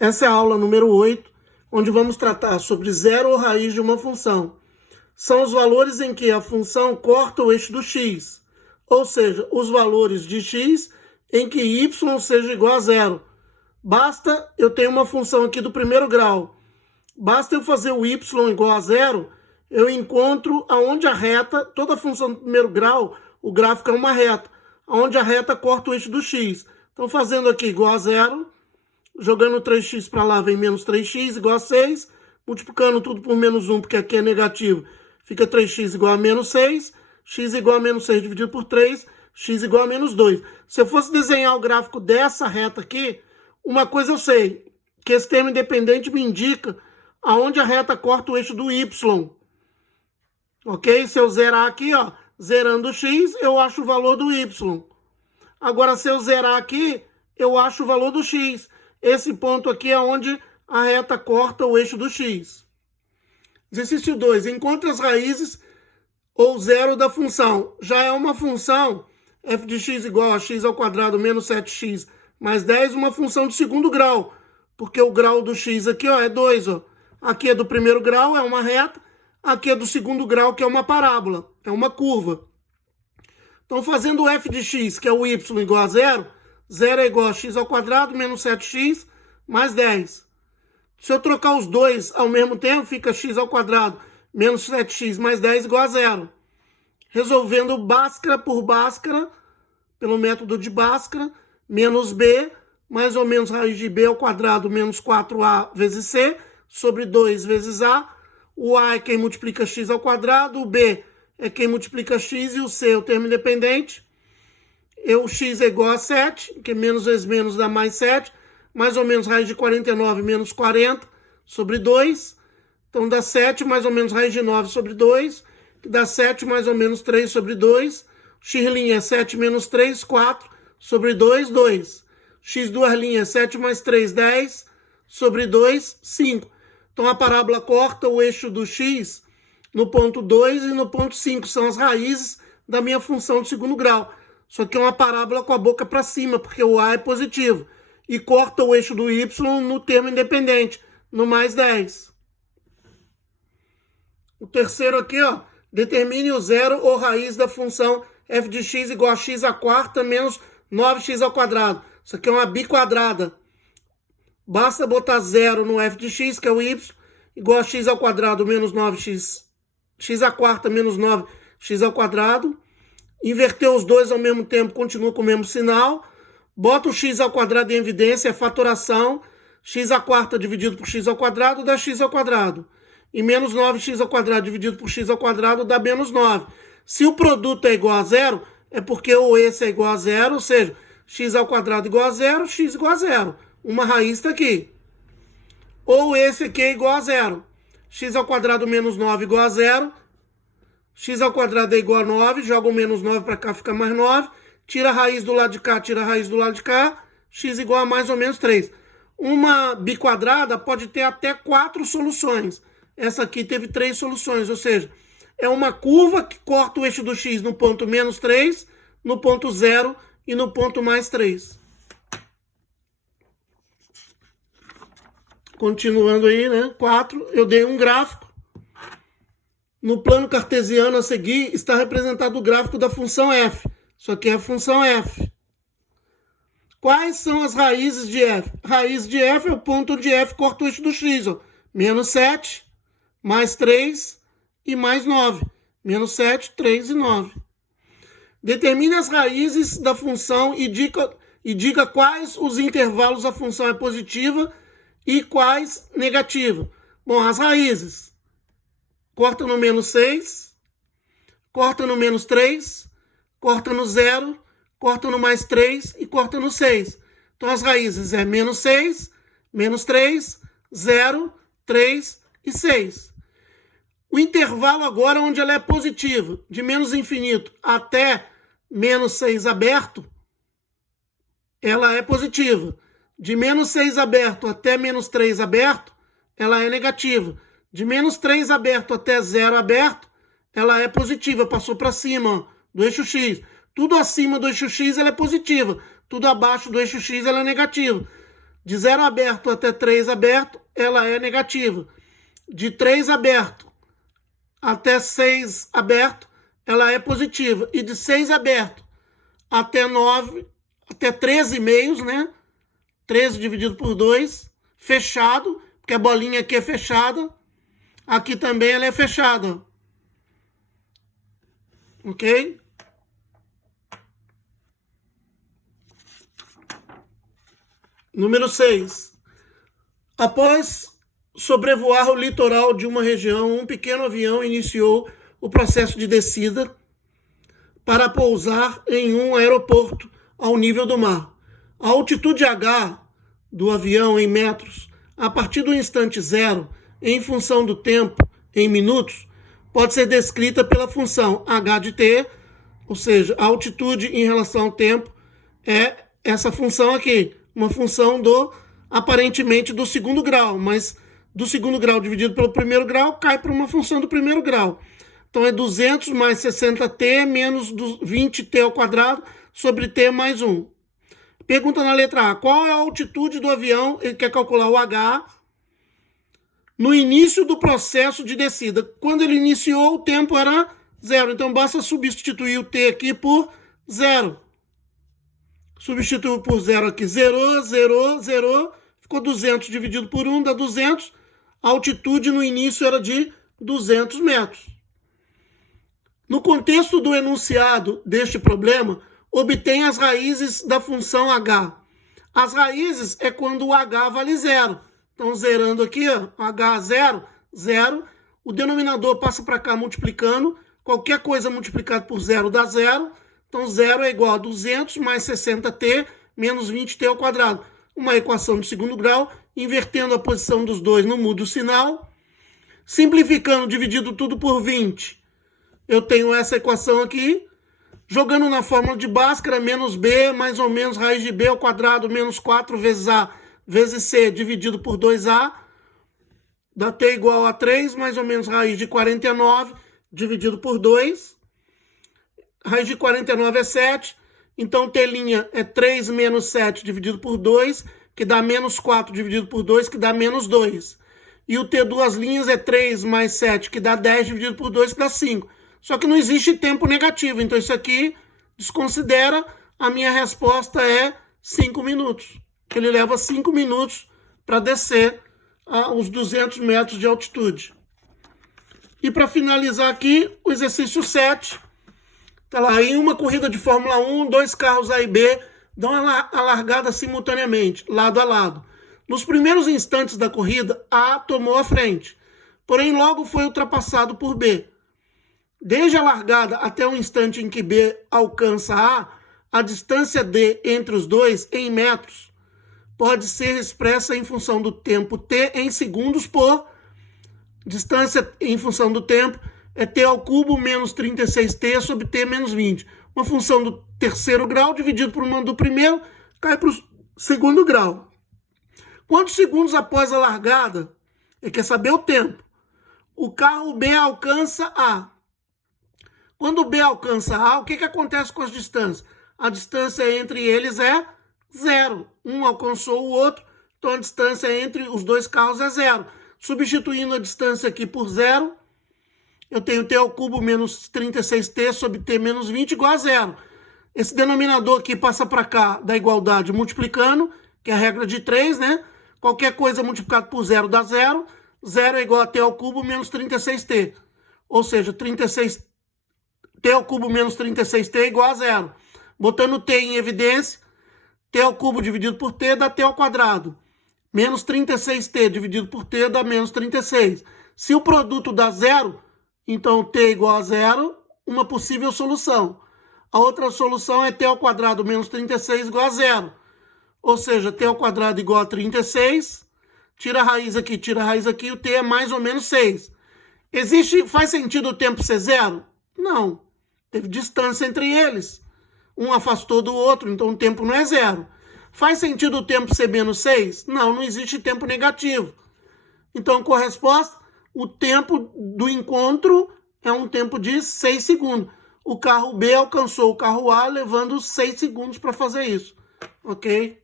Essa é a aula número 8, onde vamos tratar sobre zero ou raiz de uma função. São os valores em que a função corta o eixo do x, ou seja, os valores de x em que y seja igual a zero. Basta eu ter uma função aqui do primeiro grau. Basta eu fazer o y igual a zero, eu encontro aonde a reta, toda função do primeiro grau, o gráfico é uma reta, onde a reta corta o eixo do x. Então, fazendo aqui igual a zero, jogando 3x para lá, vem menos 3x igual a 6, multiplicando tudo por menos 1, porque aqui é negativo, fica 3x igual a menos 6, x igual a menos 6 dividido por 3, x igual a menos 2. Se eu fosse desenhar o gráfico dessa reta aqui, uma coisa eu sei, que esse termo independente me indica aonde a reta corta o eixo do y. Ok? Se eu zerar aqui, ó, zerando o x, eu acho o valor do y. Agora, se eu zerar aqui, eu acho o valor do x. Esse ponto aqui é onde a reta corta o eixo do x. Exercício 2. Encontre as raízes ou zero da função. Já é uma função f de x igual a x ao quadrado menos 7x mais 10, uma função de segundo grau. Porque o grau do x aqui, ó, é 2. Ó. Aqui é do primeiro grau, é uma reta. Aqui é do segundo grau, que é uma parábola, é uma curva. Então, fazendo o f de x, que é o y igual a zero, zero é igual a x ao quadrado menos 7x mais 10. Se eu trocar os dois ao mesmo tempo, fica x ao quadrado menos 7x mais 10 igual a zero. Resolvendo Bhaskara por Bhaskara, pelo método de Bhaskara, menos b, mais ou menos raiz de b ao quadrado menos 4a vezes c, sobre 2 vezes a. O a é quem multiplica x ao quadrado, o b é quem multiplica x e o c é o termo independente. O x é igual a 7, que menos vezes menos dá mais 7, mais ou menos raiz de 49 menos 40 sobre 2. Então dá 7 mais ou menos raiz de 9 sobre 2, que dá 7 mais ou menos 3 sobre 2. X' é 7 menos 3, 4 sobre 2, 2. X duas linhas, 7 mais 3, 10 sobre 2, 5. Então a parábola corta o eixo do x no ponto 2 e no ponto 5. São as raízes da minha função de segundo grau. Só que é uma parábola com a boca para cima, porque o a é positivo. E corta o eixo do y no termo independente, no mais 10. O terceiro aqui, ó, determine o zero ou raiz da função f de x igual a x à quarta menos 9x ao quadrado. Isso aqui é uma biquadrada. Basta botar zero no f de x, que é o y, igual a x ao quadrado menos 9x, x à quarta menos 9x ao quadrado. Inverter os dois ao mesmo tempo, continua com o mesmo sinal. Bota o x ao quadrado em evidência, é fatoração. X à quarta dividido por x ao quadrado dá x ao quadrado. E menos 9x ao quadrado dividido por x ao quadrado dá menos 9. Se o produto é igual a zero, é porque ou esse é igual a zero, ou seja, x ao quadrado igual a zero, x igual a zero. Uma raiz está aqui. Ou esse aqui é igual a zero. X ao quadrado menos 9 igual a zero. X ao quadrado é igual a 9. Joga o menos 9 para cá, fica mais 9. Tira a raiz do lado de cá, tira a raiz do lado de cá. X igual a mais ou menos 3. Uma biquadrada pode ter até 4 soluções. Essa aqui teve 3 soluções. Ou seja, é uma curva que corta o eixo do x no ponto menos 3, no ponto 0 e no ponto mais 3. Continuando aí, né? 4, eu dei um gráfico. No plano cartesiano a seguir está representado o gráfico da função f. Isso aqui é a função f. Quais são as raízes de f? Raiz de f é o ponto onde f corta o eixo do x. Ó. Menos 7, mais 3 e mais 9. Menos 7, 3 e 9. Determine as raízes da função e diga quais os intervalos a função é positiva e quais negativa. Bom, as raízes. Corta no menos 6, corta no menos 3, corta no 0, corta no mais 3 e corta no 6. Então, as raízes é menos 6, menos 3, 0, 3 e 6. O intervalo agora onde ela é positiva, de menos infinito até menos 6 aberto, ela é positiva. De menos 6 aberto até menos 3 aberto, ela é negativa. De menos 3 aberto até 0 aberto, ela é positiva, passou para cima, ó, do eixo x. Tudo acima do eixo x ela é positiva, tudo abaixo do eixo x ela é negativa. De 0 aberto até 3 aberto, ela é negativa. De 3 aberto até 6 aberto, ela é positiva. E de 6 aberto até 9, até 13 meios, né? 13 dividido por 2, fechado, porque a bolinha aqui é fechada. Aqui também ela é fechada. Ok? Número 6. Após sobrevoar o litoral de uma região, um pequeno avião iniciou o processo de descida para pousar em um aeroporto ao nível do mar. A altitude H do avião em metros, a partir do instante zero, em função do tempo em minutos, pode ser descrita pela função h de t, ou seja, a altitude em relação ao tempo é essa função aqui, uma função aparentemente do segundo grau, mas do segundo grau dividido pelo primeiro grau cai para uma função do primeiro grau. Então é 200 mais 60t menos 20t ao quadrado sobre t mais 1. Pergunta na letra A, qual é a altitude do avião? Ele quer calcular o H no início do processo de descida. Quando ele iniciou, o tempo era 0. Então basta substituir o t aqui por 0. Substituo por 0 aqui, 0, 0, 0. Ficou 200 dividido por 1, dá 200. A altitude no início era de 200 metros. No contexto do enunciado deste problema, obtém as raízes da função h. As raízes é quando o h vale 0. Então, zerando aqui, ó, h 0, 0. O denominador passa para cá multiplicando. Qualquer coisa multiplicado por 0 dá 0. Então, 0 é igual a 200 mais 60t menos 20t ao quadrado. Uma equação de segundo grau. Invertendo a posição dos dois, não muda o sinal. Simplificando, dividindo tudo por 20. Eu tenho essa equação aqui. Jogando na fórmula de Bhaskara, menos b, mais ou menos raiz de b ao quadrado, menos 4 vezes a, vezes c, dividido por 2a. Dá t igual a 3, mais ou menos raiz de 49, dividido por 2. Raiz de 49 é 7. Então, t' é 3 menos 7 dividido por 2, que dá menos 4 dividido por 2, que dá menos 2. E o t duas linhas é 3 mais 7, que dá 10 dividido por 2, que dá 5. Só que não existe tempo negativo, então isso aqui desconsidera. A minha resposta é 5 minutos. Ele leva 5 minutos para descer os 200 metros de altitude. E para finalizar aqui, o exercício 7. Está lá, em uma corrida de Fórmula 1, dois carros A e B dão a largada simultaneamente, lado a lado. Nos primeiros instantes da corrida, A tomou a frente, porém logo foi ultrapassado por B. Desde a largada até o instante em que B alcança a distância D entre os dois, em metros, pode ser expressa em função do tempo T em segundos por distância em função do tempo é T ao cubo menos 36T sobre T menos 20. Uma função do terceiro grau dividido por uma do primeiro cai para o segundo grau. Quantos segundos após a largada, ele quer saber o tempo, o carro B alcança A. Quando o B alcança A, o que acontece com as distâncias? A distância entre eles é 0. Um alcançou o outro, então a distância entre os dois carros é 0. Substituindo a distância aqui por 0, eu tenho T ao cubo menos 36T sobre T menos 20 igual a 0. Esse denominador aqui passa para cá da igualdade multiplicando, que é a regra de 3, né? Qualquer coisa multiplicado por 0 dá 0. 0 é igual a T ao cubo menos 36T. Ou seja, 36 T ao cubo menos 36T é igual a 0. Botando T em evidência, T ao cubo dividido por T dá T ao quadrado. Menos 36T dividido por T dá menos 36. Se o produto dá 0, então T é igual a 0, uma possível solução. A outra solução é T ao quadrado menos 36 igual a 0. Ou seja, T ao quadrado igual a 36. Tira a raiz aqui, o T é mais ou menos 6. Faz sentido o tempo ser 0? Não. Teve distância entre eles. Um afastou do outro, então o tempo não é 0. Faz sentido o tempo ser menos 6? Não, não existe tempo negativo. Então, com a resposta, o tempo do encontro é um tempo de 6 segundos. O carro B alcançou o carro A, levando 6 segundos para fazer isso. Ok?